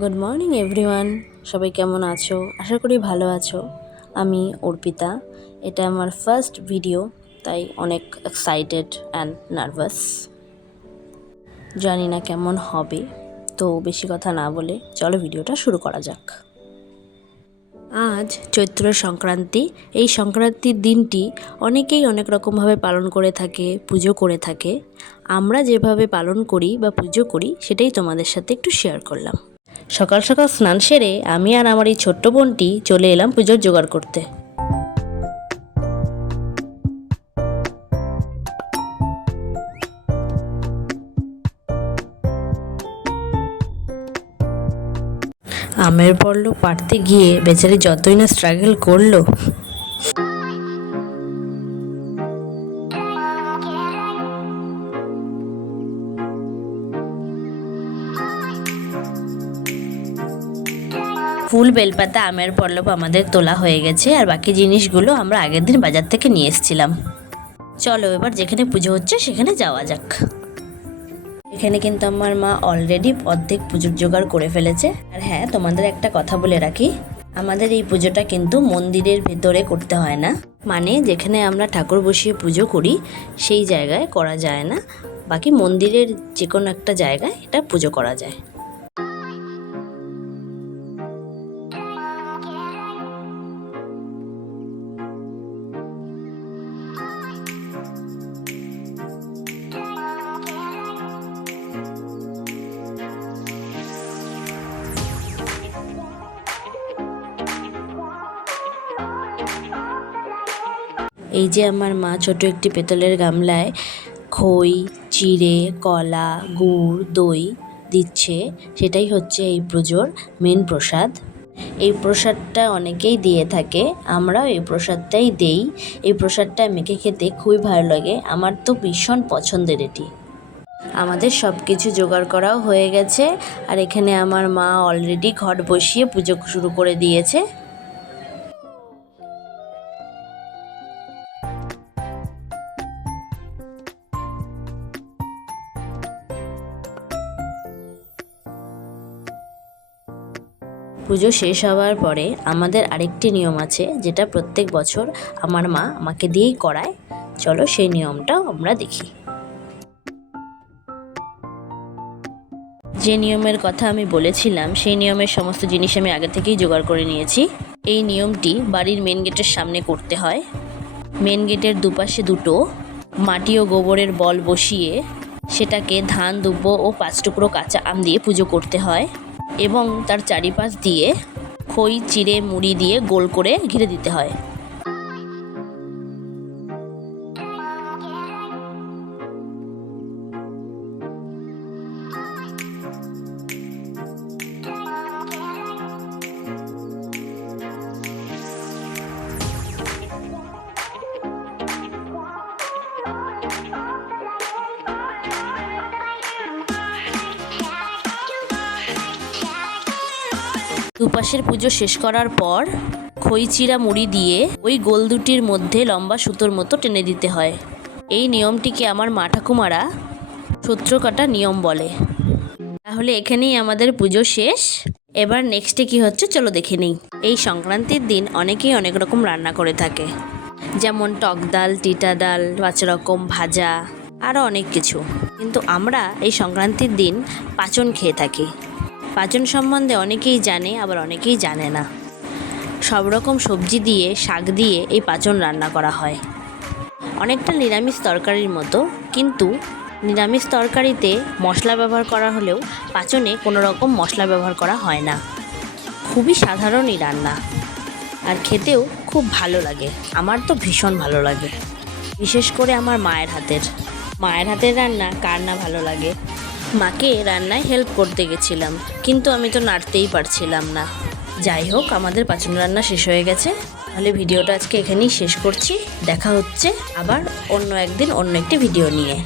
Good morning everyone, সবাই কেমন আছো? আশা করি ভালো আছো। আমি অর্পিতা। এটা আমার ফার্স্ট ভিডিও, তাই অনেক এক্সাইটেড অ্যান্ড নার্ভাস। জানি না কেমন হবে, তো বেশি কথা না বলে চলো ভিডিওটা শুরু করা যাক। আজ চৈত্র সংক্রান্তি। এই সংক্রান্তির দিনটি অনেকেই অনেক রকমভাবে পালন করে থাকে, পুজো করে থাকে। আমরা যেভাবে পালন করি বা পুজো করি সেটাই তোমাদের সাথে একটু শেয়ার করলাম। সকাল সকাল স্নান সেরে আমি আর আমার এই ছোট্ট বোনটি চলে এলাম পুজোর জোগাড় করতে। আমের পল্লব পাড়তে গিয়ে বেচারি যতই না স্ট্রাগল করলো। ফুল, বেলপাতা, আমের পল্লব আমাদের তোলা হয়ে গেছে, আর বাকি জিনিসগুলো আমরা আগের দিন বাজার থেকে নিয়ে এসেছিলাম। চলো এবার যেখানে পুজো হচ্ছে সেখানে যাওয়া যাক। এখানে কিন্তু আমার মা অলরেডি অর্ধেক পুজোর জোগাড় করে ফেলেছে। আর হ্যাঁ, তোমাদের একটা কথা বলে রাখি, আমাদের এই পুজোটা কিন্তু মন্দিরের ভেতরে করতে হয় না, মানে যেখানে আমরা ঠাকুর বসিয়ে পুজো করি সেই জায়গায় করা যায় না। বাকি মন্দিরের যে কোনো একটা জায়গায় এটা পুজো করা যায়। এই যে আমার মা ছোট একটি পেতলের গামলায় খই, চিড়ে, কলা, গুড়, দই দিচ্ছে। সেটাই হচ্ছে এই পুজোর মেন প্রসাদ। এই প্রসাদটা অনেকেই দিয়ে থাকে, আমরাও এই প্রসাদটাই দেই। এই প্রসাদটা মেখে খেতে খুবই ভালো লাগে, আমার তো ভীষণ পছন্দের এটি। আমাদের সব কিছু জোগাড় করাও হয়ে গেছে, আর এখানে আমার মা অলরেডি ঘট বসিয়ে পুজো শুরু করে দিয়েছে। পুজো শেষ হওয়ার পরে আমাদের আরেকটি নিয়ম আছে, যেটা প্রত্যেক বছর আমার মা আমাকে দিয়েই করায়। চলো সেই নিয়মটাও আমরা দেখি। যে নিয়মের কথা আমি বলেছিলাম সেই নিয়মের সমস্ত জিনিস আমি আগে থেকেই জোগাড় করে নিয়েছি। এই নিয়মটি বাড়ির মেন গেটের সামনে করতে হয়। মেন গেটের দুপাশে দুটো মাটি ও গোবরের বল বসিয়ে সেটাকে ধান, দুব্বো ও 5 টুকরো কাঁচা আম দিয়ে পুজো করতে হয়, এবং তার চারিপাশ দিয়ে খই, চিড়ে, মুড়ি দিয়ে গোল করে ঘিরে দিতে হয়। দুপাশের পুজো শেষ করার পর খই, চিড়া, মুড়ি দিয়ে ওই গোল দুটির মধ্যে লম্বা সুতোর মতো টেনে দিতে হয়। এই নিয়মটিকে আমার মা ঠাকুমারা সূত্র কাটা নিয়ম বলে। তাহলে এখানেই আমাদের পুজো শেষ। এবার নেক্সটে কি হচ্ছে চলো দেখে নিই। এই সংক্রান্তির দিন অনেকেই অনেক রকম রান্না করে থাকে, যেমন টক ডাল, টিটা ডাল, 5 রকম ভাজা, আরও অনেক কিছু। কিন্তু আমরা এই সংক্রান্তির দিন পাঁচন খেয়ে থাকি। পাঁচন সম্বন্ধে অনেকেই জানে, আবার অনেকেই জানে না। সব রকম সবজি দিয়ে, শাক দিয়ে এই পাঁচন রান্না করা হয়। অনেকটা নিরামিষ তরকারির মতো, কিন্তু নিরামিষ তরকারিতে মশলা ব্যবহার করা হলেও পাঁচনে কোনো রকম মশলা ব্যবহার করা হয় না। খুবই সাধারণ এই রান্না, আর খেতেও খুব ভালো লাগে। আমার তো ভীষণ ভালো লাগে, বিশেষ করে আমার মায়ের হাতের রান্না কার না ভালো লাগে। মাকে রান্নায় হেল্প করতে গেছিলাম, কিন্তু আমি তো নাড়তেই পারছিলাম না। যাই হোক, আমাদের পাঁচন রান্না শেষ হয়ে গেছে। তাহলে ভিডিওটা আজকে এখানেই শেষ করছি। দেখা হচ্ছে আবার অন্য একদিন অন্য একটি ভিডিও নিয়ে।